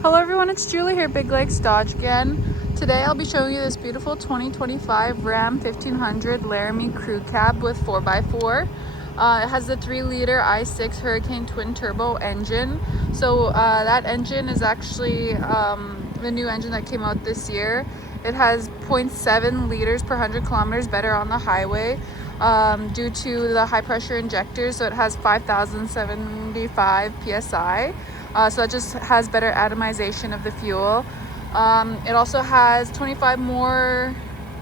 Hello everyone, it's Julie here, Big Lakes Dodge again. Today I'll be showing you this beautiful 2025 Ram 1500 Laramie Crew Cab with 4x4. It has the 3-liter i6 Hurricane twin turbo engine. So that engine is actually the new engine that came out this year. It has 0.7 liters per 100 kilometers better on the highway due to the high pressure injectors. So it has 5,075 psi. So that just has better atomization of the fuel. It also has 25 more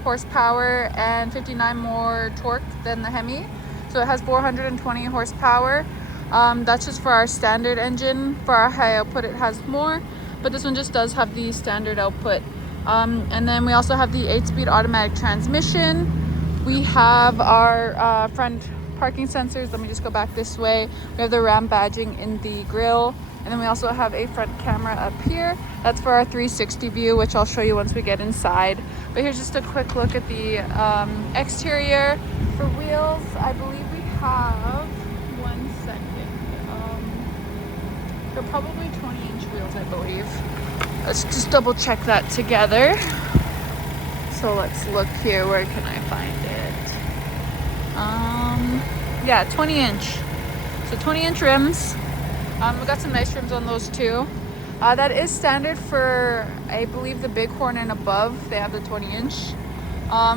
horsepower and 59 more torque than the Hemi. So it has 420 horsepower. That's just for our standard engine. For our high output it has more, but this one just does have the standard output. And then we also have the 8-speed automatic transmission. We have our front parking sensors. Let me just go back this way. We have the Ram badging in the grille. And then we also have a front camera up here. That's for our 360 view, which I'll show you once we get inside. But here's just a quick look at the exterior. For wheels, I believe we have, one second. They're probably 20-inch wheels, I believe. Let's just double check that together. So let's look here. Where can I find it? Yeah, 20-inch. So 20-inch rims. We got some nice rims on those too. That is standard for, I believe, the Bighorn and above. They have the 20-inch.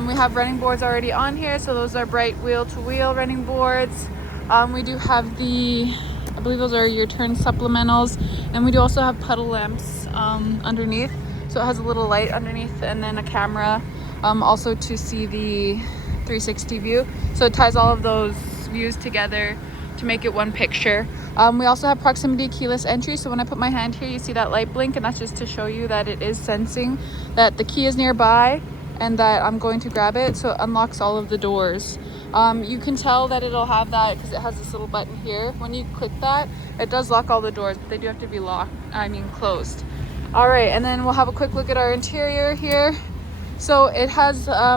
We have running boards already on here, so those are bright wheel-to-wheel running boards. We do have the, I believe those are your turn supplementals, and we do also have puddle lamps underneath. So it has a little light underneath and then a camera also to see the 360 view. So it ties all of those views together to make it one picture. We also have proximity keyless entry, so when I put my hand here you see that light blink, and that's just to show you that it is sensing that the key is nearby and that I'm going to grab it, so it unlocks all of the doors. You can tell that it'll have that because it has this little button here. When you click that, it does lock all the doors, but they do have to be closed. All right, and then we'll have a quick look at our interior here. So it has I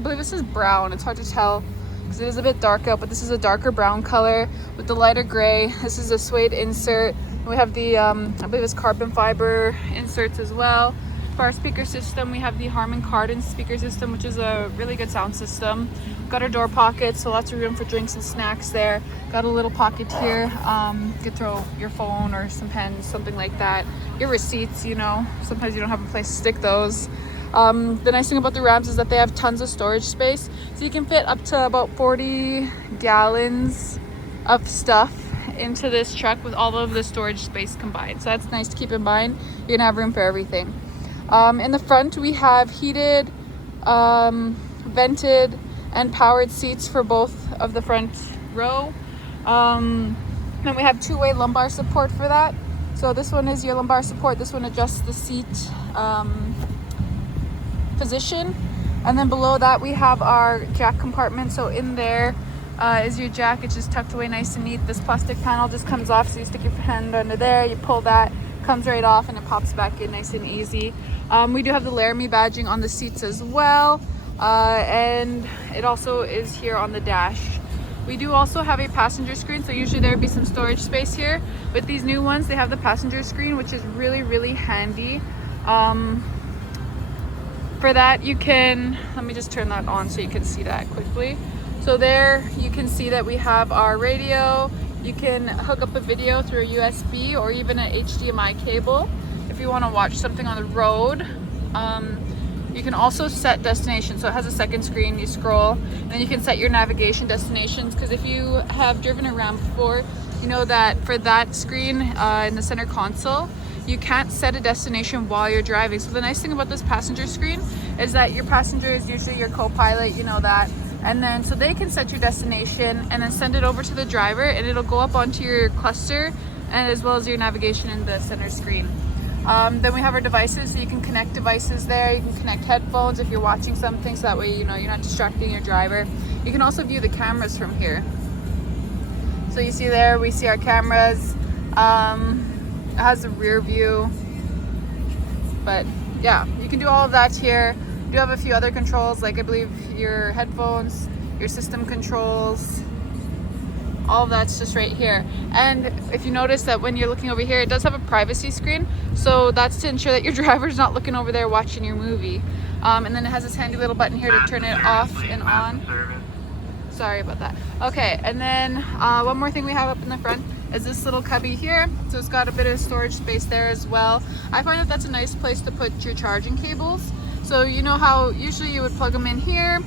believe this is brown. It's hard to tell because it is a bit dark out, but this is a darker brown color with the lighter gray. This is a suede insert. We have the I believe it's carbon fiber inserts as well. For our speaker system, we have the Harman Kardon speaker system, which is a really good sound system. Got our door pockets, so lots of room for drinks and snacks there. Got a little pocket here. You could throw your phone or some pens, something like that. Your receipts, you know, sometimes you don't have a place to stick those. The nice thing about the Rams is that they have tons of storage space, so you can fit up to about 40 gallons of stuff into this truck with all of the storage space combined. So that's nice to keep in mind. You're gonna have room for everything. In the front we have heated, vented and powered seats for both of the front row. Then we have two-way lumbar support for that. So this one is your lumbar support. This one adjusts the seat position, and then below that we have our jack compartment. So in there is your jack. It's just tucked away nice and neat. This plastic panel just comes off, so you stick your hand under there, you pull that, comes right off, and it pops back in nice and easy. We do have the Laramie badging on the seats as well, and it also is here on the dash. We do also have a passenger screen, so usually there would be some storage space here. With these new ones, they have the passenger screen, which is really handy. For that you can, let me just turn that on so you can see that quickly. So there you can see that we have our radio. You can hook up a video through a USB or even an HDMI cable if you want to watch something on the road. You can also set destination, so it has a second screen. You scroll and then you can set your navigation destinations, because if you have driven around before, you know that for that screen in the center console, you can't set a destination while you're driving. So the nice thing about this passenger screen is that your passenger is usually your co-pilot, you know that, and then so they can set your destination and then send it over to the driver, and it'll go up onto your cluster and as well as your navigation in the center screen. Then we have our devices, so you can connect devices there. You can connect headphones if you're watching something, so that way you know you're not distracting your driver. You can also view the cameras from here. So you see there, we see our cameras. It has a rear view, but yeah, you can do all of that here. You do have a few other controls, like I believe your headphones, your system controls, all of that's just right here. And if you notice that when you're looking over here, it does have a privacy screen, so that's to ensure that your driver's not looking over there watching your movie. And then it has this handy little button here to turn it off and on. Sorry about that. Okay, and then one more thing we have up in the front is this little cubby here. So it's got a bit of storage space there as well. I find that that's a nice place to put your charging cables. So you know how usually you would plug them in here,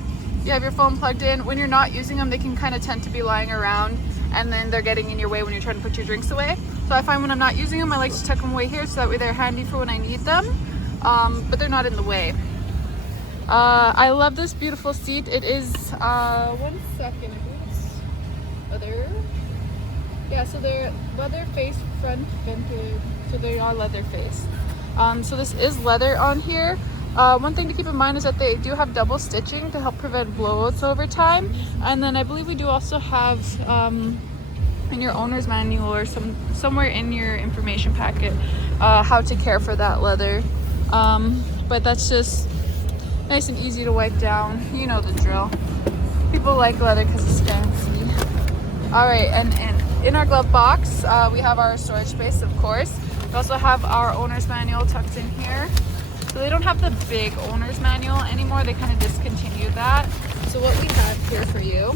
you have your phone plugged in. When you're not using them, they can kind of tend to be lying around, and then they're getting in your way when you're trying to put your drinks away. So I find when I'm not using them, I like to tuck them away here so that way they're handy for when I need them, but they're not in the way. I love this beautiful seat. It is, one second, I believe it's leather. Yeah, so they're leather face front vented, so they are leather faced. So this is leather on here. One thing to keep in mind is that they do have double stitching to help prevent blowouts over time. And then I believe we do also have in your owner's manual or somewhere in your information packet how to care for that leather. But that's just nice and easy to wipe down. You know the drill. People like leather because it's fancy. All right, and in our glove box, we have our storage space, of course. We also have our owner's manual tucked in here. So they don't have the big owner's manual anymore. They kind of discontinued that. So what we have here for you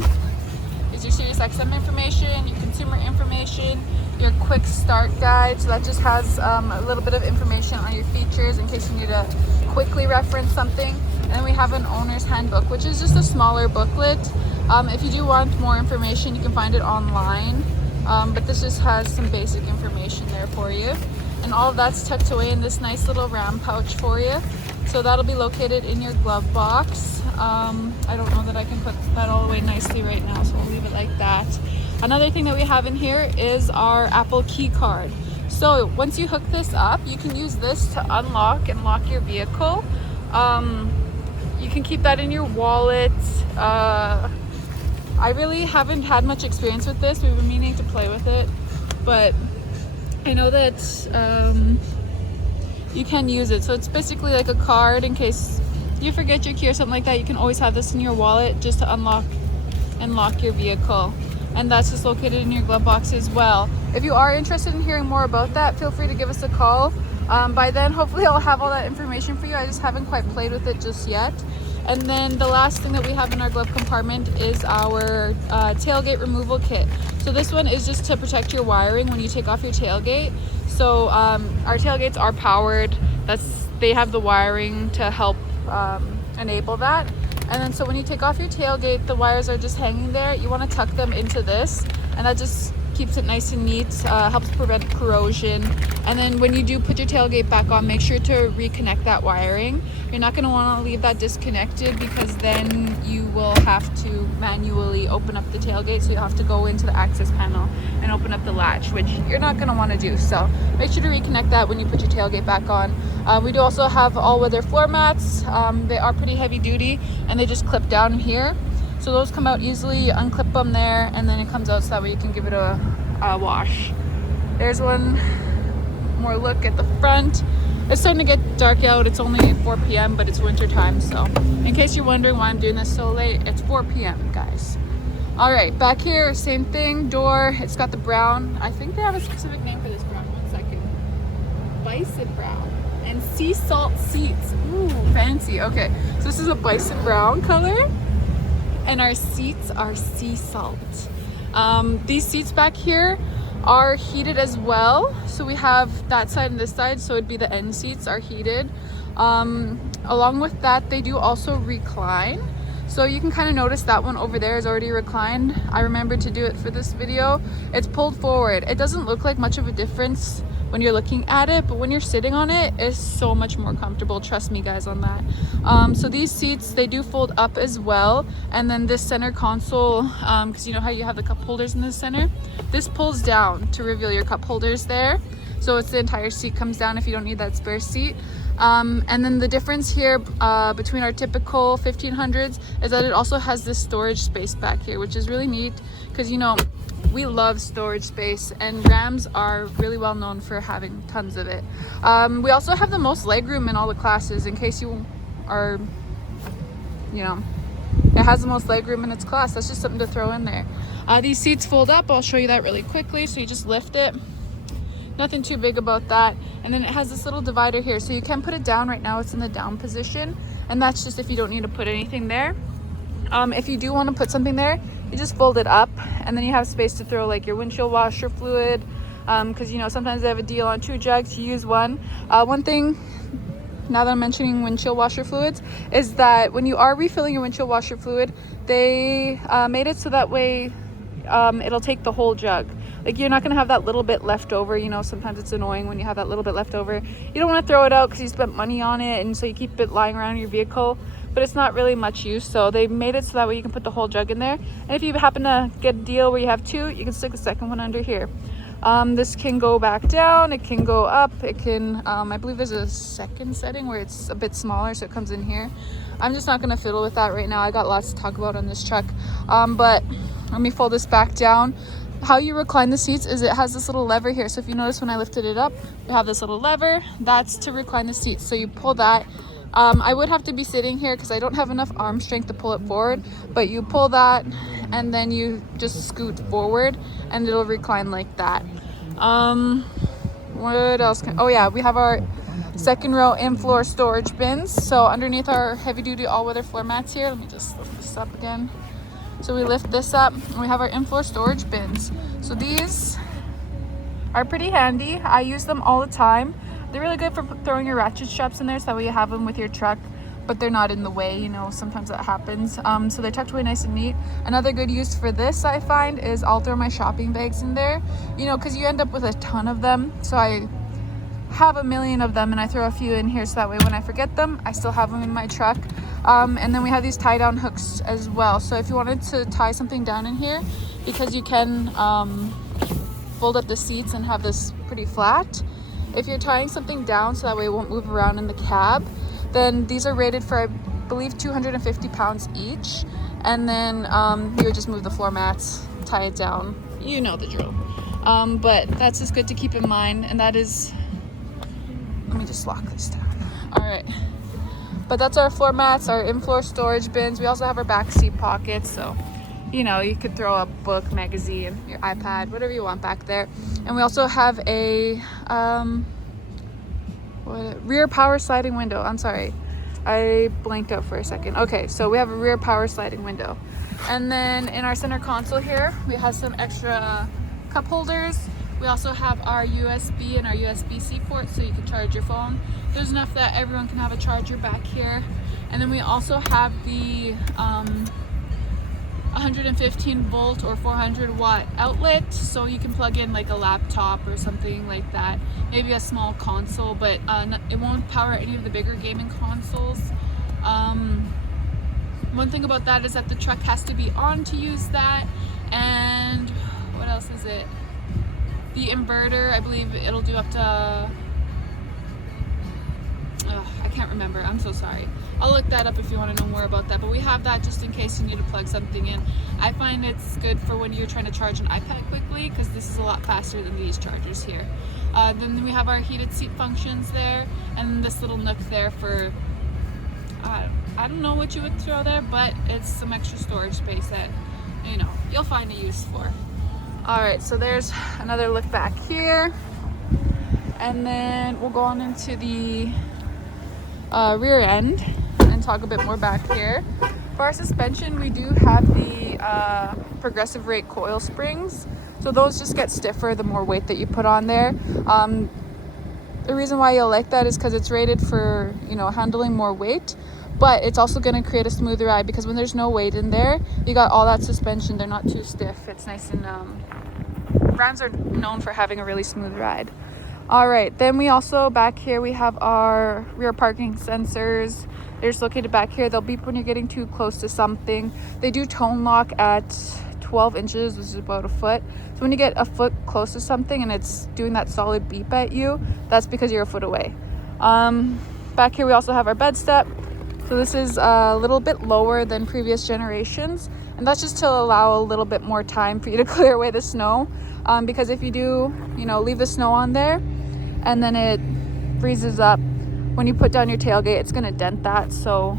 is your Sirius XM information, your consumer information, your quick start guide. So that just has a little bit of information on your features in case you need to quickly reference something. And then we have an owner's handbook, which is just a smaller booklet. If you do want more information, you can find it online. But this just has some basic information there for you. And all of that's tucked away in this nice little round pouch for you. So that'll be located in your glove box. I don't know that I can put that all away nicely right now, so I'll leave it like that. Another thing that we have in here is our Apple key card. So once you hook this up, you can use this to unlock and lock your vehicle. You can keep that in your wallet. I really haven't had much experience with this. We've been meaning to play with it, but I know that you can use it. So it's basically like a card in case you forget your key or something like that. You can always have this in your wallet just to unlock and lock your vehicle. And that's just located in your glove box as well. If you are interested in hearing more about that, feel free to give us a call. By then, hopefully I'll have all that information for you. I just haven't quite played with it just yet. And then the last thing that we have in our glove compartment is our tailgate removal kit. So this one is just to protect your wiring when you take off your tailgate. So our tailgates are powered. They have the wiring to help enable that. And then so when you take off your tailgate, the wires are just hanging there. You want to tuck them into this, and that just keeps it nice and neat, helps prevent corrosion. And then when you do put your tailgate back on, make sure to reconnect that wiring. You're not going to want to leave that disconnected because then you will have to manually open up the tailgate. So you'll have to go into the access panel and open up the latch, which you're not going to want to do. So make sure to reconnect that when you put your tailgate back on. We do also have all-weather floor mats. They are pretty heavy duty and they just clip down here. So those come out easily, you unclip them there, and then it comes out so that way you can give it a wash. There's one more look at the front. It's starting to get dark out. It's only 4 p.m., but it's winter time. So in case you're wondering why I'm doing this so late, it's 4 p.m., guys. All right, back here, same thing, door. It's got the brown. I think they have a specific name for this brown. 1 second. Bison brown. And sea salt seats. Ooh, fancy. Okay, so this is a bison brown color. And our seats are sea salt. These seats back here are heated as well. So we have that side and this side. So it'd be the end seats are heated. Along with that, they do also recline. So you can kind of notice that one over there is already reclined. I remembered to do it for this video. It's pulled forward. It doesn't look like much of a difference when you're looking at it, but when you're sitting on it, it's so much more comfortable. Trust me guys on that. So these seats, they do fold up as well. And then this center console, because you know how you have the cup holders in the center, this pulls down to reveal your cup holders there. So it's the entire seat comes down if you don't need that spare seat. And then the difference here between our typical 1500s is that it also has this storage space back here, which is really neat because, you know, we love storage space and Rams are really well known for having tons of it. We also have the most legroom in all the classes in case you are, you know, It has the most leg room in its class. That's just something to throw in there. These seats fold up. I'll show you that really quickly. So you just lift it. Nothing too big about that. And then it has this little divider here, so you can put it down. Right now it's in the down position, and that's just if you don't need to put anything there. If you do want to put something there, you just fold it up, and then you have space to throw like your windshield washer fluid, because you know sometimes they have a deal on 2 jugs. You use one. One thing, now that I'm mentioning windshield washer fluids, is that when you are refilling your windshield washer fluid, they made it so that way it'll take the whole jug. Like, you're not going to have that little bit left over. You know, sometimes it's annoying when you have that little bit left over. You don't want to throw it out because you spent money on it, and so you keep it lying around your vehicle, but it's not really much use. So they made it so that way you can put the whole jug in there. And if you happen to get a deal where you have 2, you can stick a second one under here. This can go back down, it can go up, it can I believe there's a second setting where it's a bit smaller, so it comes in here. I'm just not going to fiddle with that right now. I got lots to talk about on this truck. But let me fold this back down. How you recline the seats is it has this little lever here. So if you notice when I lifted it up, you have this little lever. That's to recline the seats. So you pull that. I would have to be sitting here because I don't have enough arm strength to pull it forward, but you pull that and then you just scoot forward and it'll recline like that. What else oh yeah, we have our second row in-floor storage bins. So underneath our heavy-duty all-weather floor mats here, let me just lift this up again. So we lift this up and we have our in-floor storage bins. So these are pretty handy. I use them all the time. They're really good for throwing your ratchet straps in there, so that way you have them with your truck, but they're not in the way. You know, sometimes that happens. So they're tucked away nice and neat. Another good use for this, I find, is I'll throw my shopping bags in there, you know, because you end up with a ton of them. So I have a million of them and I throw a few in here, so that way when I forget them, I still have them in my truck. And then we have these tie down hooks as well. So if you wanted to tie something down in here, because you can fold up the seats and have this pretty flat, if you're tying something down so that way it won't move around in the cab, then these are rated for, I believe, 250 pounds each. And then you would just move the floor mats, tie it down, you know the drill. But that's just good to keep in mind. And that is, let me just lock this down. All right. But that's our floor mats, our in-floor storage bins. We also have our back seat pockets, so you know, you could throw a book, magazine, your iPad, whatever you want back there. And we also have a rear power sliding window. I'm sorry, I blanked out for a second. Okay, so we have a rear power sliding window. And then in our center console here, we have some extra cup holders. We also have our USB and our USB-C port, so you can charge your phone. There's enough that everyone can have a charger back here. And then we also have the 115 volt or 400 watt outlet, so you can plug in like a laptop or something like that. Maybe a small console, but it won't power any of the bigger gaming consoles. One thing about that is that the truck has to be on to use that. And what else is it? The inverter, I believe it'll do up to, I can't remember, I'm so sorry. I'll look that up if you want to know more about that, but we have that just in case you need to plug something in. I find it's good for when you're trying to charge an iPad quickly, because this is a lot faster than these chargers here. Then we have our heated seat functions there, and this little nook there for, I don't know what you would throw there, but it's some extra storage space that, you know, you'll find a use for. Alright, so there's another look back here, and then we'll go on into the rear end and talk a bit more back here. For our suspension, we do have the progressive rate coil springs, so those just get stiffer the more weight that you put on there. The reason why you'll like that is because it's rated for, you know, handling more weight, but it's also going to create a smoother ride, because when there's no weight in there, you got all that suspension. They're not too stiff. It's nice and brands are known for having a really smooth ride. All right, then we also back here we have our rear parking sensors. They're just located back here. They'll beep when you're getting too close to something. They do tone lock at 12 inches, which is about a foot. So when you get a foot close to something and it's doing that solid beep at you, that's because you're a foot away. Back here we also have our bed step. So this is a little bit lower than previous generations, and that's just to allow a little bit more time for you to clear away the snow. Because if you do, you know, leave the snow on there and then it freezes up, when you put down your tailgate, it's going to dent that. So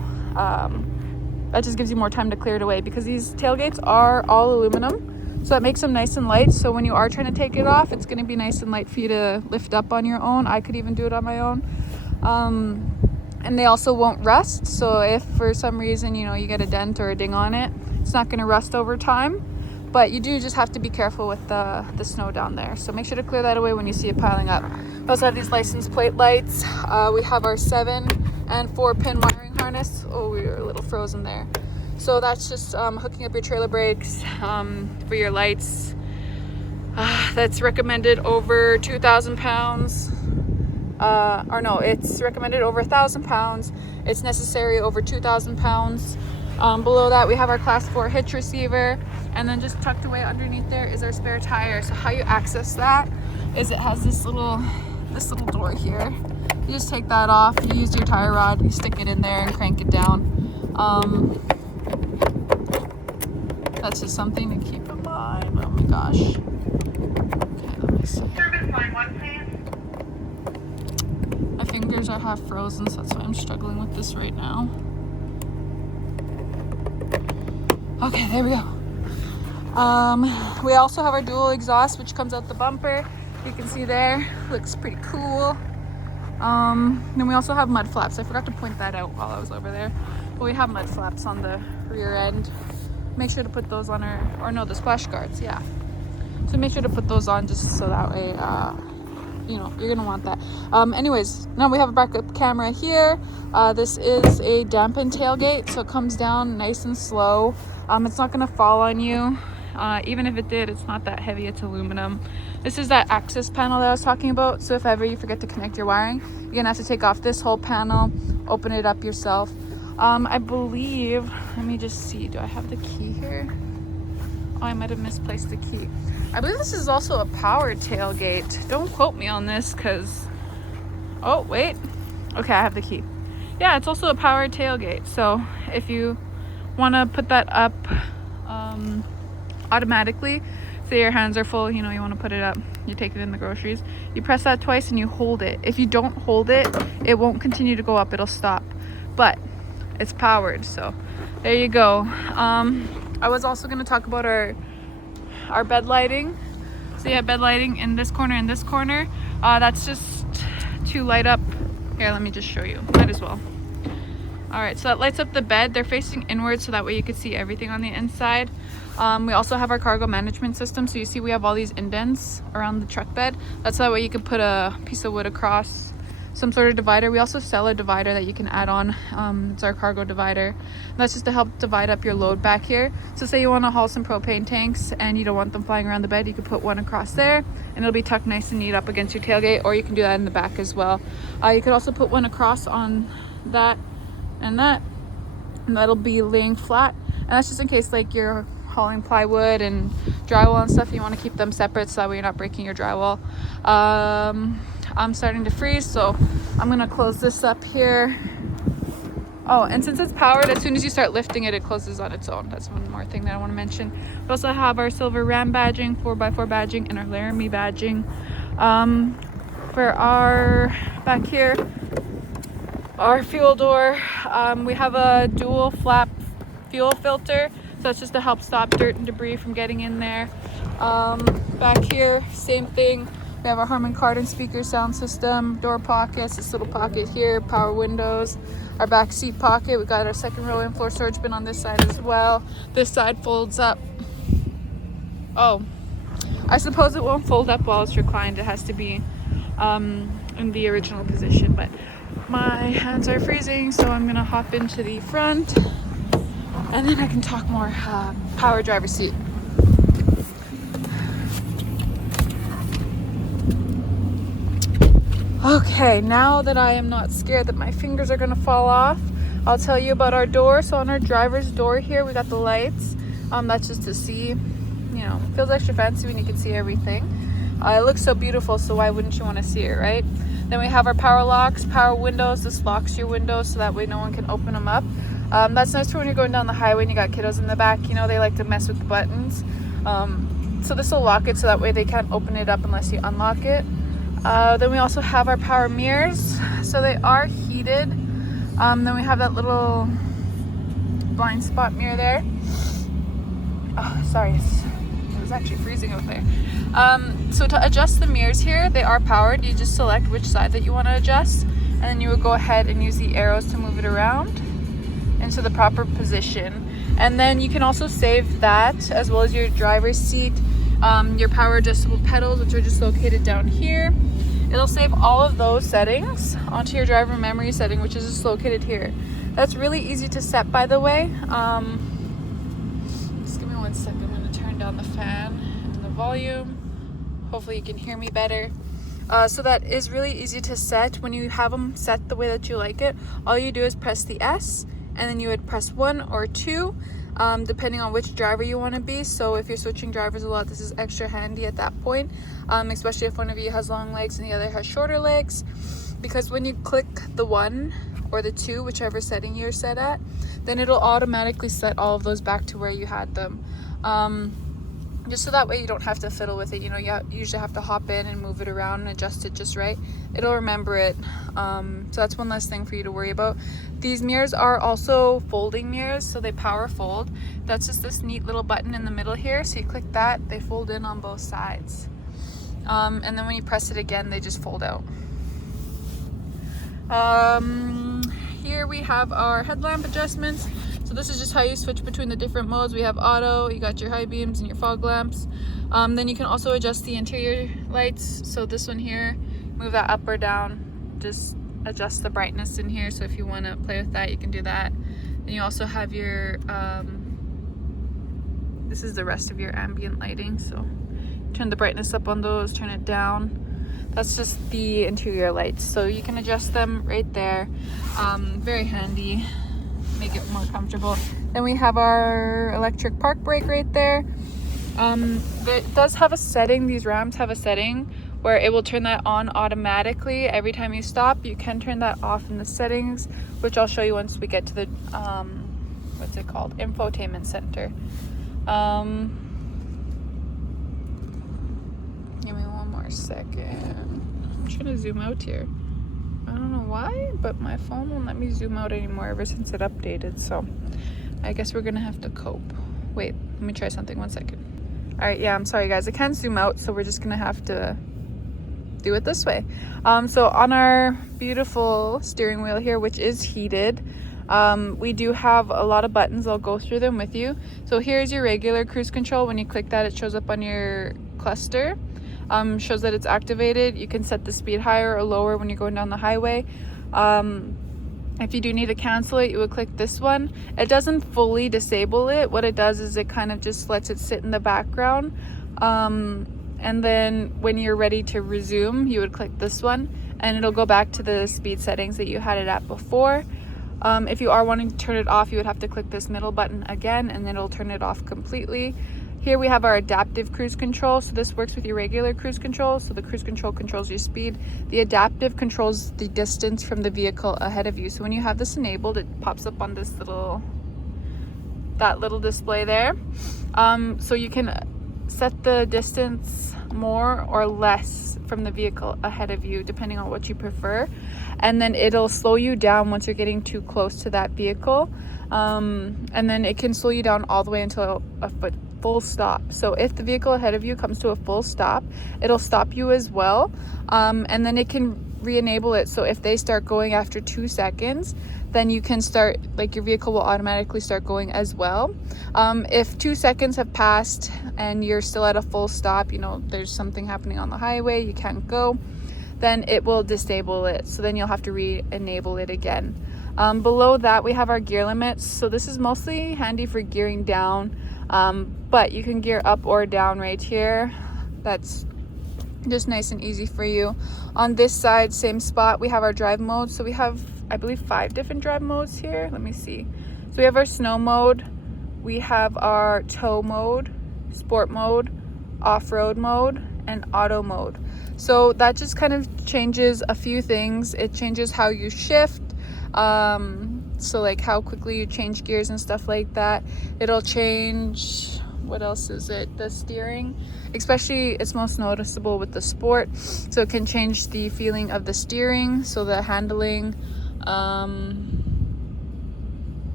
that just gives you more time to clear it away, because these tailgates are all aluminum. So that makes them nice and light. So when you are trying to take it off, it's going to be nice and light for you to lift up on your own. I could even do it on my own. And they also won't rust. So if for some reason, you know, you get a dent or a ding on it, it's not going to rust over time. But you do just have to be careful with the snow down there. So make sure to clear that away when you see it piling up. We also have these license plate lights. We have our 7 and 4 pin wiring harness. Oh, we were a little frozen there. So that's just hooking up your trailer brakes for your lights. That's recommended over 2,000 pounds. Or no, it's recommended over 1,000 pounds. It's necessary over 2,000 pounds. Below that, we have our class 4 hitch receiver. And then just tucked away underneath there is our spare tire. So how you access that is it has this little door here. You just take that off, you use your tire rod, you stick it in there and crank it down. That's just something to keep in mind. Oh my gosh. Okay, let me see. Service line 1, please. My fingers are half frozen, so that's why I'm struggling with this right now. Okay, there we go. We also have our dual exhaust, which comes out the bumper. You can see there, looks pretty cool. Then we also have mud flaps. I forgot to point that out while I was over there. But we have mud flaps on the rear end. Make sure to put those on the splash guards, yeah. So make sure to put those on just so that way, you know, you're gonna want that. Anyways, now we have a backup camera here. This is a dampened tailgate, so it comes down nice and slow. It's not gonna fall on you. Even if it did, it's not that heavy, it's aluminum. This is that access panel that I was talking about. So if ever you forget to connect your wiring, you're gonna have to take off this whole panel, open it up yourself. I believe, let me just see, do I have the key here? Oh, I might have misplaced the key. I believe this is also a powered tailgate. Don't quote me on this because, oh, wait. Okay, I have the key. Yeah, it's also a powered tailgate. So if you want to put that up automatically, say your hands are full, you know, you want to put it up, you take it in the groceries, you press that twice and you hold it. If you don't hold it, it won't continue to go up, it'll stop. But it's powered, so there you go. I was also going to talk about our bed lighting. So yeah, bed lighting in this corner and this corner. That's just to light up. Here, let me just show you. Might as well. All right, so that lights up the bed. They're facing inward, so that way you can see everything on the inside. We also have our cargo management system. So you see we have all these indents around the truck bed. That's that way you can put a piece of wood across some sort of divider. We also sell a divider that you can add on. It's our cargo divider. That's just to help divide up your load back here. So say you want to haul some propane tanks and you don't want them flying around the bed, you can put one across there and it'll be tucked nice and neat up against your tailgate, or you can do that in the back as well. You could also put one across on that and that'll be laying flat. And that's just in case like you're hauling plywood and drywall and stuff, you want to keep them separate so that way you're not breaking your drywall. I'm starting to freeze, so I'm gonna close this up here. Oh, and since it's powered, as soon as you start lifting it, it closes on its own. That's one more thing that I want to mention. We also have our silver Ram badging, 4x4 badging, and our Laramie badging. For our back here, our fuel door, we have a dual flap fuel filter, so it's just to help stop dirt and debris from getting in there. Back here, same thing. We have our Harman Kardon speaker sound system, door pockets, this little pocket here, power windows, our back seat pocket. We got our second row in floor storage bin on this side as well. This side folds up. Oh, I suppose it won't fold up while it's reclined. It has to be in the original position, but my hands are freezing, so I'm gonna hop into the front and then I can talk more. Power driver seat. Okay, now that I am not scared that my fingers are gonna fall off, I'll tell you about our door. So on our driver's door here, we got the lights. That's just to see, you know, feels extra fancy when you can see everything. It looks so beautiful, so why wouldn't you want to see it, right? Then we have our power locks, power windows. This locks your windows so that way no one can open them up. That's nice for when you're going down the highway and you got kiddos in the back. You know, they like to mess with the buttons. So this will lock it so that way they can't open it up unless you unlock it. Then we also have our power mirrors, so they are heated. Then we have that little blind spot mirror there. Oh, sorry, it was actually freezing out there. So to adjust the mirrors here, they are powered. You just select which side that you want to adjust, and then you would go ahead and use the arrows to move it around into the proper position. And then you can also save that, as well as your driver's seat, your power adjustable pedals, which are just located down here. It'll save all of those settings onto your driver memory setting, which is just located here. That's really easy to set, by the way. Just give me 1 second. I'm going to turn down the fan and the volume. Hopefully you can hear me better. So that is really easy to set. When you have them set the way that you like it, all you do is press the S, and then you would press 1 or 2, depending on which driver you want to be. So if you're switching drivers a lot, this is extra handy at that point, especially if one of you has long legs and the other has shorter legs, because when you click the 1 or the 2, whichever setting you're set at, then it'll automatically set all of those back to where you had them. Just so that way you don't have to fiddle with it. You know, you usually have to hop in and move it around and adjust it just right. It'll remember it. So that's one less thing for you to worry about. These mirrors are also folding mirrors, so they power fold. That's just this neat little button in the middle here. So you click that, they fold in on both sides. And then when you press it again, they just fold out. Here we have our headlamp adjustments. So this is just how you switch between the different modes. We have auto, you got your high beams and your fog lamps. Then you can also adjust the interior lights. So this one here, move that up or down, just adjust the brightness in here. So if you want to play with that, you can do that. And you also have your, this is the rest of your ambient lighting. So turn the brightness up on those, turn it down. That's just the interior lights. So you can adjust them right there. Very handy. Make it more comfortable. Then we have our electric park brake right there. It does have a setting. These Rams have a setting where it will turn that on automatically every time you stop. You can turn that off in the settings, which I'll show you once we get to the what's it called, infotainment center. Give me 1 more second. I'm trying to zoom out here. I don't know why, but my phone won't let me zoom out anymore ever since it updated, so I guess we're gonna have to cope. Wait, let me try something, 1 second. All right, yeah, I'm sorry guys, I can't zoom out, so we're just gonna have to do it this way. So on our beautiful steering wheel here, which is heated, we do have a lot of buttons. I'll go through them with you. So here's your regular cruise control. When you click that, it shows up on your cluster. Shows that it's activated. You can set the speed higher or lower when you're going down the highway. If you do need to cancel it, you would click this one. It doesn't fully disable it. What it does is it kind of just lets it sit in the background. And then when you're ready to resume, you would click this one and it'll go back to the speed settings that you had it at before. If you are wanting to turn it off, you would have to click this middle button again and then it'll turn it off completely. Here we have our adaptive cruise control. So this works with your regular cruise control. So the cruise control controls your speed. The adaptive controls the distance from the vehicle ahead of you. So when you have this enabled, it pops up on this little display there. So you can set the distance more or less from the vehicle ahead of you, depending on what you prefer. And then it'll slow you down once you're getting too close to that vehicle. And then it can slow you down all the way until a full stop. So if the vehicle ahead of you comes to a full stop, it'll stop you as well. And then it can re-enable it. So if they start going after 2 seconds, then you can start, like your vehicle will automatically start going as well. If 2 seconds have passed and you're still at a full stop, you know, there's something happening on the highway, you can't go, then it will disable it. So then you'll have to re-enable it again. Below that, we have our gear limits. So this is mostly handy for gearing down, but you can gear up or down right here. That's just nice and easy for you. On this side, same spot, we have our drive mode. So we have, I believe, 5 different drive modes here. Let me see. So we have our snow mode, we have our tow mode, sport mode, off-road mode, and auto mode. So that just kind of changes a few things. It changes how you shift, so like how quickly you change gears and stuff like that. It'll change, what else is it, the steering, especially it's most noticeable with the sport. So it can change the feeling of the steering, so the handling,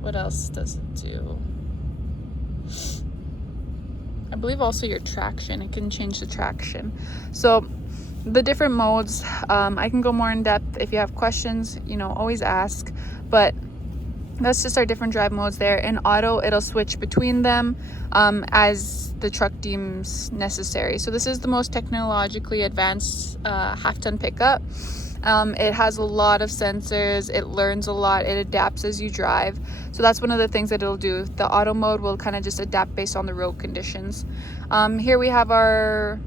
What else does it do? I believe also your traction. It can change the traction. So the different modes, I can go more in depth. If you have questions, you know, always ask. But that's just our different drive modes there. In auto, it'll switch between them as the truck deems necessary. So this is the most technologically advanced half-ton pickup. It has a lot of sensors. It learns a lot. It adapts as you drive. So that's one of the things that it'll do. The auto mode will kind of just adapt based on the road conditions. Here we have our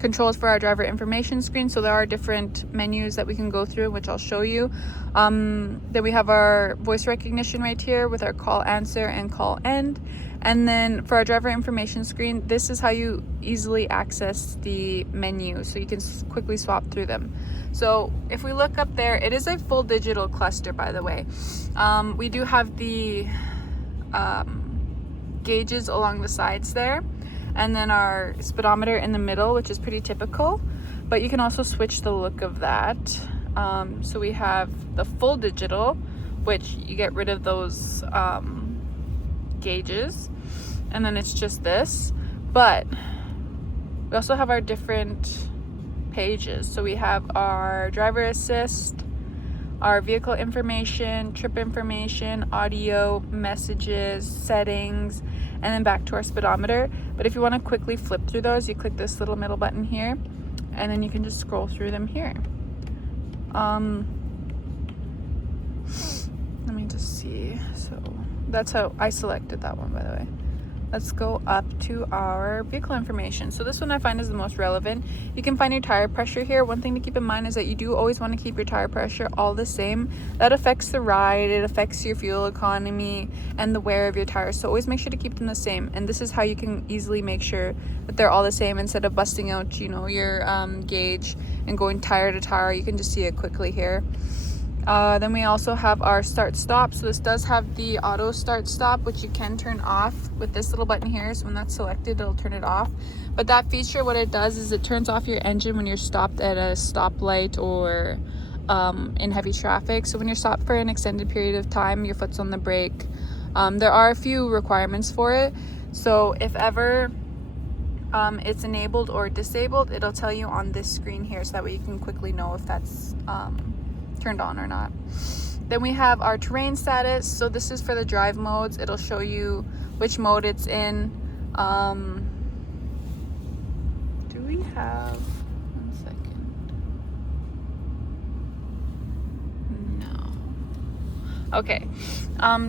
controls for our driver information screen. So there are different menus that we can go through, which I'll show you. Then we have our voice recognition right here with our call answer and call end. And then for our driver information screen, this is how you easily access the menu, so you can quickly swap through them. So if we look up there, it is a full digital cluster, by the way. We do have the gauges along the sides there, and then our speedometer in the middle, which is pretty typical, but you can also switch the look of that. So we have the full digital, which you get rid of those gauges, and then it's just this. But we also have our different pages. So we have our driver assist, our vehicle information, trip information, audio, messages, settings, and then back to our speedometer. But if you want to quickly flip through those, you click this little middle button here, and then you can just scroll through them here. Let me just see. So that's how I selected that one, by the way. Let's go up to our vehicle information. So this one I find is the most relevant. You can find your tire pressure here. One thing to keep in mind is that you do always want to keep your tire pressure all the same. That affects the ride, it affects your fuel economy and the wear of your tires. So always make sure to keep them the same. And this is how you can easily make sure that they're all the same instead of busting out, you know, your gauge and going tire to tire. You can just see it quickly here. Then we also have our start stop. So this does have the auto start stop, which you can turn off with this little button here. So when that's selected, it'll turn it off. But that feature, what it does is it turns off your engine when you're stopped at a stoplight or in heavy traffic. So when you're stopped for an extended period of time, your foot's on the brake. There are a few requirements for it. So if ever it's enabled or disabled, it'll tell you on this screen here, so that way you can quickly know if that's turned on or not. Then we have our terrain status. So this is for the drive modes. It'll show you which mode it's in. Do we have, one second, no. Okay,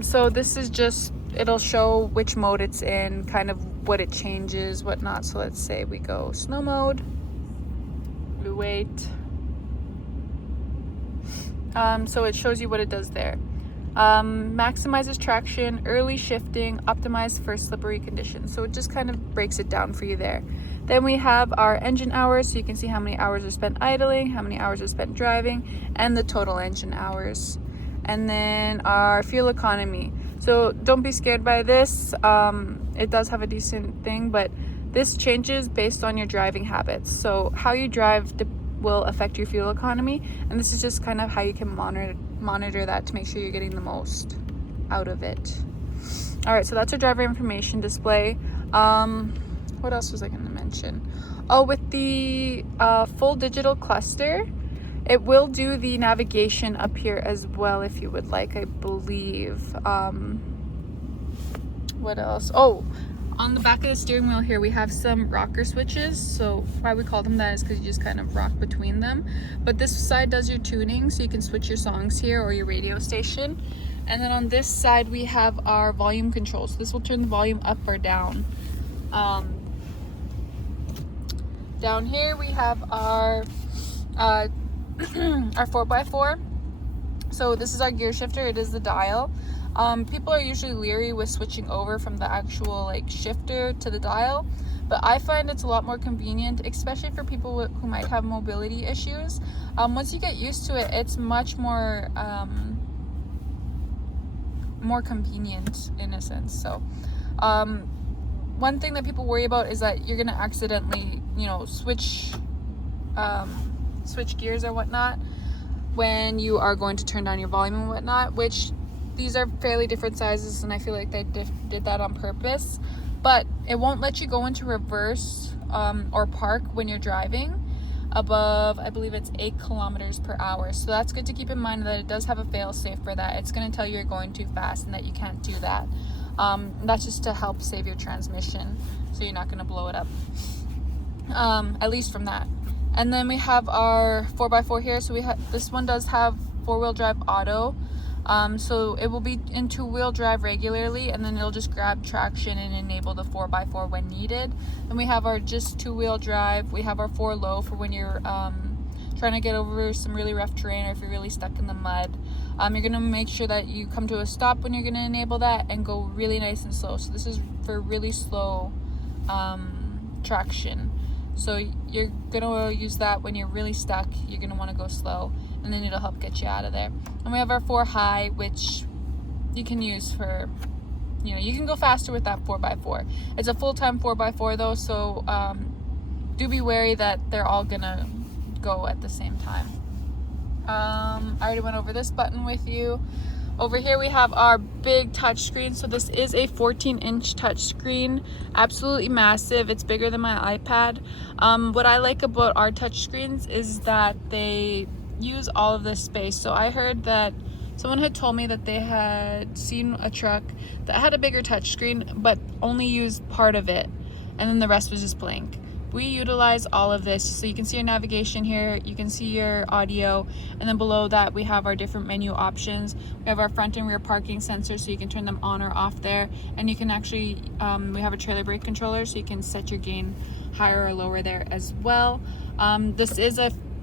so this is just, it'll show which mode it's in, kind of what it changes, whatnot. So let's say we go snow mode, we wait. So it shows you what it does there. Maximizes traction, early shifting, optimized for slippery conditions. So it just kind of breaks it down for you there. Then we have our engine hours, so you can see how many hours are spent idling, how many hours are spent driving, and the total engine hours. And then our fuel economy. So don't be scared by this. It does have a decent thing, but this changes based on your driving habits. So how you drive will affect your fuel economy, and this is just kind of how you can monitor that to make sure you're getting the most out of it. All right, so that's our driver information display. What else was I going to mention? Oh, with the full digital cluster, it will do the navigation up here as well if you would like, I believe. What else? Oh, on the back of the steering wheel here, we have some rocker switches. So why we call them that is because you just kind of rock between them. But this side does your tuning, so you can switch your songs here or your radio station. And then on this side, we have our volume control. So this will turn the volume up or down. Down here, we have our 4x4. So this is our gear shifter. It is the dial. People are usually leery with switching over from the actual like shifter to the dial, but I find it's a lot more convenient, especially for people who might have mobility issues. Once you get used to it, it's much more convenient in a sense. So one thing that people worry about is that you're gonna accidentally, you know, switch gears or whatnot when you are going to turn down your volume and whatnot, which These are fairly different sizes, and I feel like they did that on purpose. But it won't let you go into reverse or park when you're driving above, I believe it's 8 kilometers per hour. So that's good to keep in mind, that it does have a fail safe for that. It's going to tell you you're going too fast and that you can't do that. That's just to help save your transmission, so you're not going to blow it up, at least from that. And then we have our 4x4 here. So this one does have 4-wheel drive auto. So it will be in 2-wheel drive regularly, and then it'll just grab traction and enable the 4x4 when needed. Then we have our just 2-wheel drive. We have our 4 low for when you're trying to get over some really rough terrain, or if you're really stuck in the mud. You're going to make sure that you come to a stop when you're going to enable that, and go really nice and slow. So this is for really slow traction. So you're going to use that when you're really stuck. You're going to want to go slow, and then it'll help get you out of there. And we have our 4 high, which you can use for, you can go faster with that 4x4. It's a full-time 4x4 though, so do be wary that they're all gonna go at the same time. I already went over this button with you. Over here we have our big touch screen. So this is a 14-inch touch screen, absolutely massive. It's bigger than my iPad. What I like about our touch screens is that they use all of this space. So I heard that someone had told me that they had seen a truck that had a bigger touch screen but only used part of it, and then the rest was just blank. We utilize all of this, so you can see your navigation here, you can see your audio, and then below that we have our different menu options. We have our front and rear parking sensors, so you can turn them on or off there, and you can actually we have a trailer brake controller, so you can set your gain higher or lower there as well.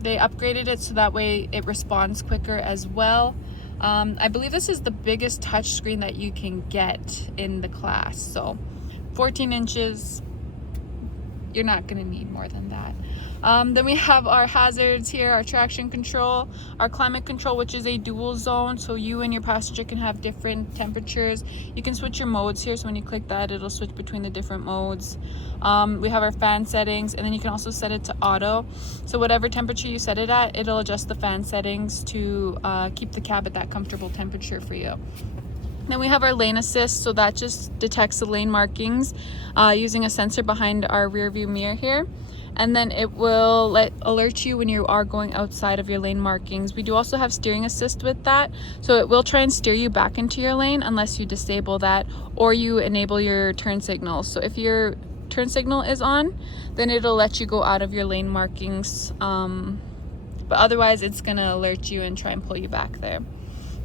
They upgraded it so that way it responds quicker as well. I believe this is the biggest touch screen that you can get in the class. So 14 inches, you're not going to need more than that. Then we have our hazards here, our traction control, our climate control, which is a dual zone, so you and your passenger can have different temperatures. You can switch your modes here, so when you click that, it'll switch between the different modes. We have our fan settings, and then you can also set it to auto. So whatever temperature you set it at, it'll adjust the fan settings to keep the cab at that comfortable temperature for you. Then we have our lane assist, so that just detects the lane markings using a sensor behind our rear view mirror here. And then it will alert you when you are going outside of your lane markings. We do also have steering assist with that, so it will try and steer you back into your lane unless you disable that or you enable your turn signals. So if your turn signal is on, then it'll let you go out of your lane markings, but otherwise it's gonna alert you and try and pull you back there.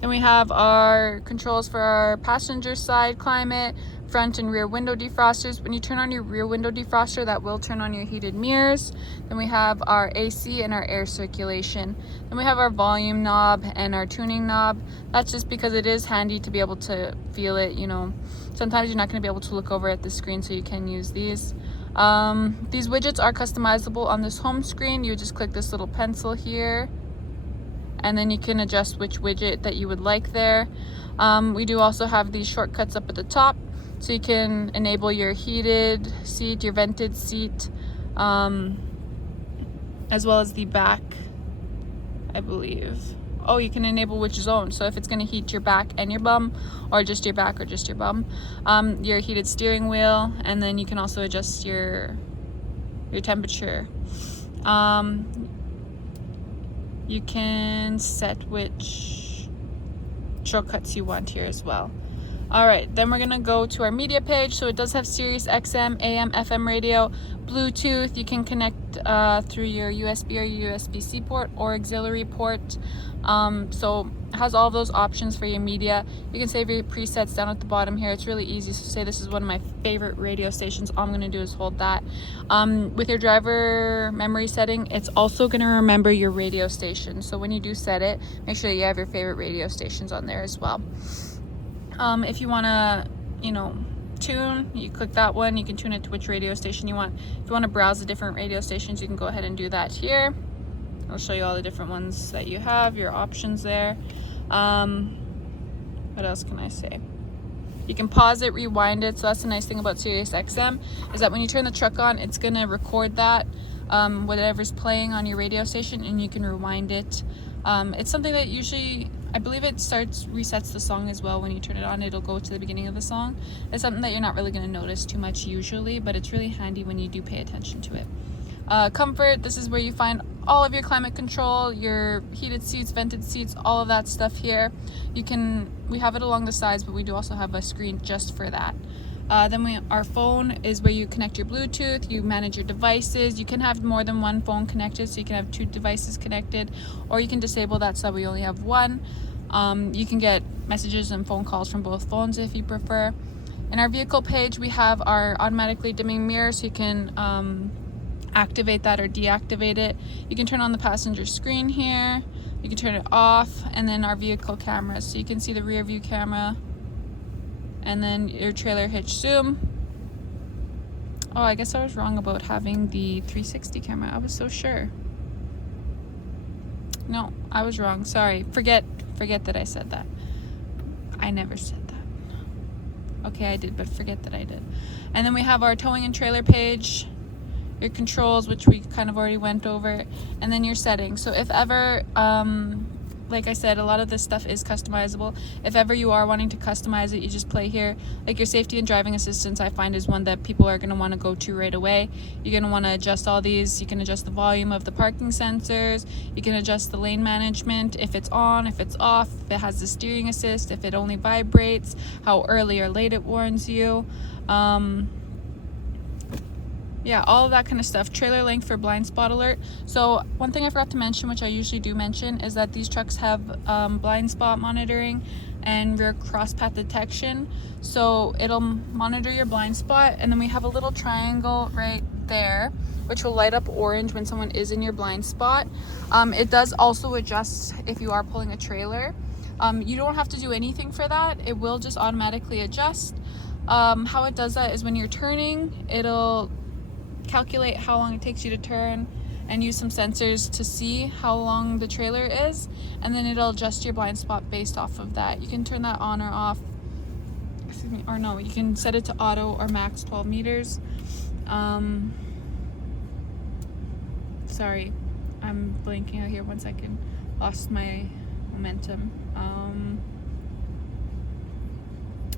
Then we have our controls for our passenger side climate, front and rear window defrosters. When you turn on your rear window defroster, that will turn on your heated mirrors. Then we have our AC and our air circulation. Then we have our volume knob and our tuning knob. That's just because it is handy to be able to feel it, Sometimes you're not going to be able to look over at the screen, so you can use these. These widgets are customizable on this home screen. You just click this little pencil here, and then you can adjust which widget that you would like there. We do also have these shortcuts up at the top, so you can enable your heated seat, your vented seat, as well as the back, I believe. Oh, you can enable which zone, so if it's going to heat your back and your bum, or just your back or just your bum. Your heated steering wheel, and then you can also adjust your temperature. You can set which shortcuts you want here as well. Alright, then we're gonna go to our media page. So it does have Sirius XM, AM, FM radio, Bluetooth. You can connect through your USB or USB-C port or auxiliary port. So it has all of those options for your media. You can save your presets down at the bottom here. It's really easy. So say this is one of my favorite radio stations. All I'm gonna do is hold that. With your driver memory setting, it's also gonna remember your radio station. So when you do set it, make sure you have your favorite radio stations on there as well. If you want to, tune, you click that one. You can tune it to which radio station you want. If you want to browse the different radio stations, you can go ahead and do that here. I'll show you all the different ones that you have, your options there. What else can I say? You can pause it, rewind it. So that's the nice thing about Sirius XM, is that when you turn the truck on, it's going to record that, whatever's playing on your radio station, and you can rewind it It's something that usually, I believe it resets the song as well. When you turn it on, it'll go to the beginning of the song. It's something that you're not really going to notice too much usually, but it's really handy when you do pay attention to it. Comfort, this is where you find all of your climate control, your heated seats, vented seats, all of that stuff here. We have it along the sides, but we do also have a screen just for that. Then our phone is where you connect your Bluetooth, you manage your devices. You can have more than one phone connected, so you can have 2 devices connected, or you can disable that so we only have one. You can get messages and phone calls from both phones if you prefer. In our vehicle page, we have our automatically dimming mirror, so you can activate that or deactivate it. You can turn on the passenger screen here, you can turn it off, and then our vehicle cameras, so you can see the rear view camera, and then your trailer hitch zoom. Oh, I guess I was wrong about having the 360 camera. I was so sure. No, I was wrong. Sorry. Forget that I said that. I never said that. Okay, I did, but forget that I did. And then we have our towing and trailer page, your controls, which we kind of already went over, and then your settings. So if ever, like I said, a lot of this stuff is customizable. If ever you are wanting to customize it, you just play here. Like your safety and driving assistance, I find, is one that people are going to want to go to right away. You're going to want to adjust all these. You can adjust the volume of the parking sensors. You can adjust the lane management, if it's on, if it's off, if it has the steering assist, if it only vibrates, how early or late it warns you. Yeah, all of that kind of stuff. Trailer length for blind spot alert. So one thing I forgot to mention, which I usually do mention, is that these trucks have blind spot monitoring and rear cross path detection. So it'll monitor your blind spot, and then we have a little triangle right there which will light up orange when someone is in your blind spot. It does also adjust if you are pulling a trailer. You don't have to do anything for that. It will just automatically adjust. How it does that is when you're turning, it'll calculate how long it takes you to turn and use some sensors to see how long the trailer is, and then it'll adjust your blind spot based off of that. You can turn that on or off, or no, you can set it to auto or max 12 meters. Sorry, I'm blanking out here. 1 second, lost my momentum.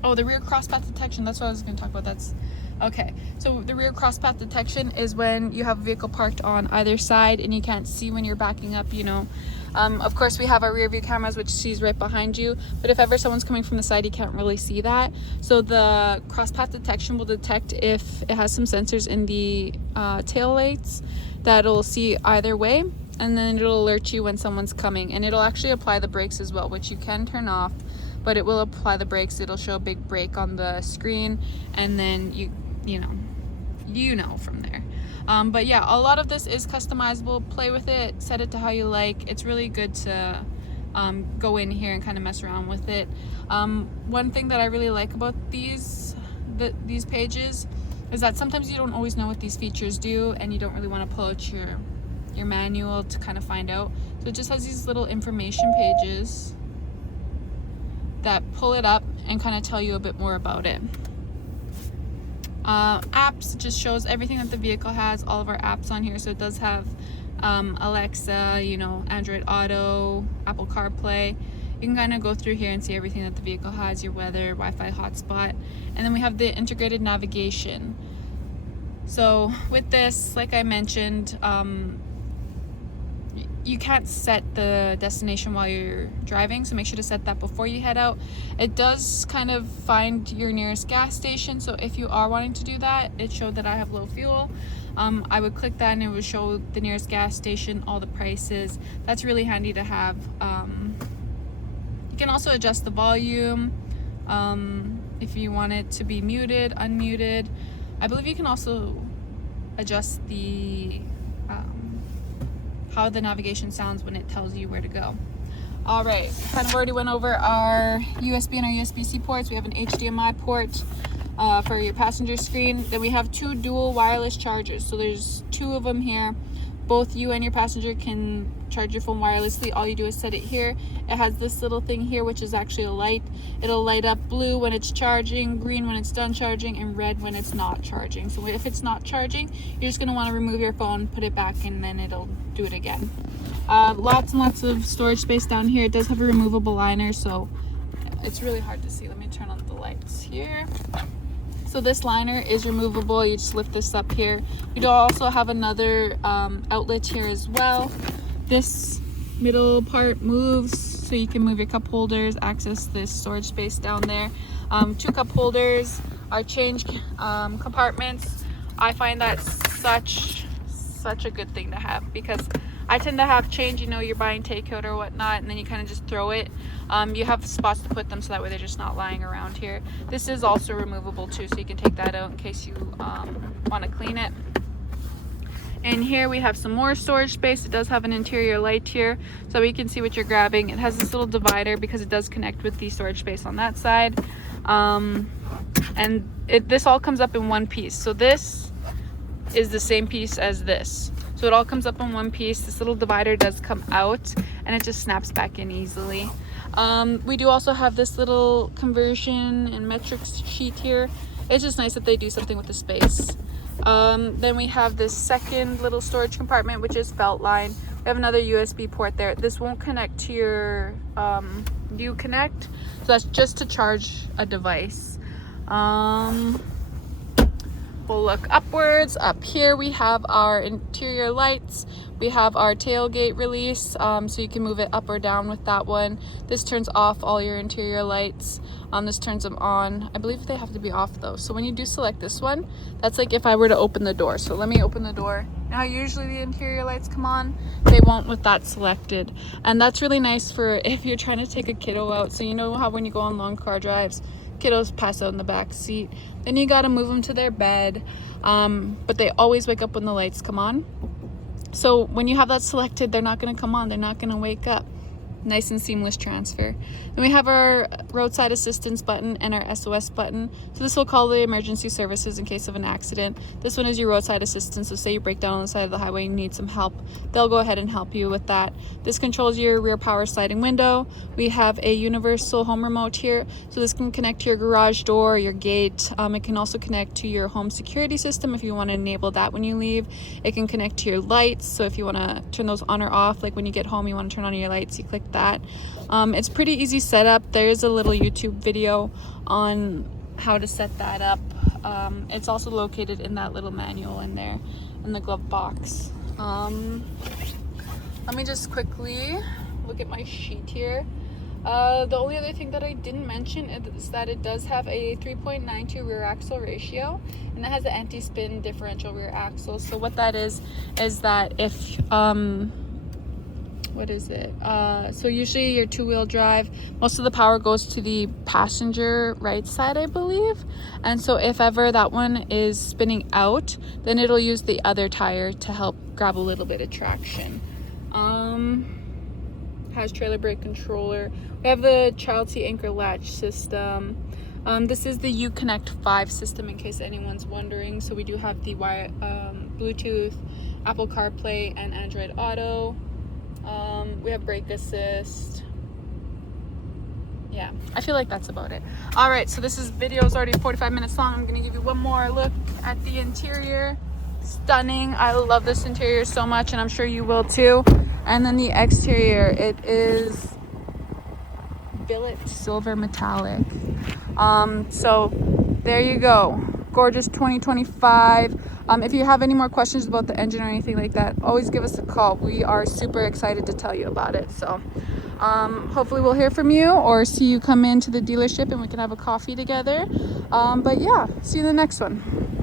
Oh, the rear crosspath detection, that's what I was going to talk about. That's okay. So the rear crosspath detection is when you have a vehicle parked on either side and you can't see when you're backing up, you know. Of course, we have our rear view cameras, which sees right behind you, but if ever someone's coming from the side, you can't really see that. So the crosspath detection will detect if it has some sensors in the tail lights that'll see either way, and then it'll alert you when someone's coming, and it'll actually apply the brakes as well, which you can turn off, but it will apply the brakes. It'll show a big brake on the screen, and then you know from there. But yeah, a lot of this is customizable. Play with it, set it to how you like. It's really good to go in here and kind of mess around with it. One thing that I really like about these pages is that sometimes you don't always know what these features do, and you don't really want to pull out your manual to kind of find out. So it just has these little information pages that pull it up and kind of tell you a bit more about it. Apps just shows everything that the vehicle has, all of our apps on here. So it does have Alexa, you know, Android Auto, Apple CarPlay. You can kind of go through here and see everything that the vehicle has, your weather, Wi-Fi hotspot, and then we have the integrated navigation. So with this, like I mentioned, you can't set the destination while you're driving, so make sure to set that before you head out. It does kind of find your nearest gas station, so if you are wanting to do that, it showed that I have low fuel. I would click that and it would show the nearest gas station, all the prices. That's really handy to have. You can also adjust the volume if you want it to be muted, unmuted. I believe you can also adjust the how the navigation sounds when it tells you where to go. All right, kind of already went over our USB and our USB-C ports. We have an HDMI port for your passenger screen. Then we have 2 dual wireless chargers. So there's 2 of them here. Both you and your passenger can charge your phone wirelessly. All you do is set it here. It has this little thing here, which is actually a light. It'll light up blue when it's charging, green when it's done charging, and red when it's not charging. So if it's not charging, you're just going to want to remove your phone, put it back, and then it'll do it again. Lots and lots of storage space down here. It does have a removable liner, so it's really hard to see. Let me turn on the lights here. So this liner is removable. You just lift this up here. You do also have another outlet here as well. This middle part moves, so you can move your cup holders, access this storage space down there. 2 cup holders, our change compartments. I find that such a good thing to have, because I tend to have change, you know, you're buying takeout or whatnot, and then you kind of just throw it. You have spots to put them, so that way they're just not lying around here. This is also removable too, so you can take that out in case you want to clean it. And here we have some more storage space. It does have an interior light here, so you can see what you're grabbing. It has this little divider because it does connect with the storage space on that side. And this all comes up in one piece. So this is the same piece as this. So it all comes up in one piece. This little divider does come out, and it just snaps back in easily. We do also have this little conversion and metrics sheet here. It's just nice that they do something with the space. Then we have this second little storage compartment, which is belt line. We have another USB port there. This won't connect to your Uconnect, so that's just to charge a device. We'll look upwards. Up here we have our interior lights. We have our tailgate release, so you can move it up or down with that one. This turns off all your interior lights. This turns them on. I believe they have to be off though. So when you do select this one, that's like if I were to open the door. So let me open the door. Now usually the interior lights come on. They won't with that selected. And that's really nice for if you're trying to take a kiddo out. So you know how when you go on long car drives, kiddos pass out in the back seat. Then you gotta move them to their bed. But they always wake up when the lights come on. So when you have that selected, they're not gonna come on. They're not gonna wake up. Nice and seamless transfer. Then we have our roadside assistance button and our SOS button. So this will call the emergency services in case of an accident. This one is your roadside assistance. So say you break down on the side of the highway and you need some help, they'll go ahead and help you with that. This controls your rear power sliding window. We have a universal home remote here. So this can connect to your garage door, your gate. It can also connect to your home security system if you want to enable that when you leave. It can connect to your lights. So if you want to turn those on or off, like when you get home, you want to turn on your lights, you click that. It's pretty easy setup. There's a little YouTube video on how to set that up. It's also located in that little manual in there in the glove box. Let me just quickly look at my sheet here. The only other thing that I didn't mention is that it does have a 3.92 rear axle ratio, and it has an anti-spin differential rear axle. So what that is that if what is it? So usually your two-wheel drive, most of the power goes to the passenger right side, I believe. And so if ever that one is spinning out, then it'll use the other tire to help grab a little bit of traction. Has trailer brake controller. We have the child seat anchor latch system. This is the Uconnect 5 system in case anyone's wondering. So we do have the Bluetooth, Apple CarPlay, and Android Auto. We have brake assist. Yeah, I feel like that's about it. All right, so this video is already 45 minutes long. I'm gonna give you one more look at the interior. Stunning. I love this interior so much, and I'm sure you will too. And then the exterior, it is billet silver metallic. So there you go. Gorgeous 2025. If you have any more questions about the engine or anything like that, always give us a call. We are super excited to tell you about it. So hopefully we'll hear from you or see you come into the dealership and we can have a coffee together. But yeah, see you in the next one.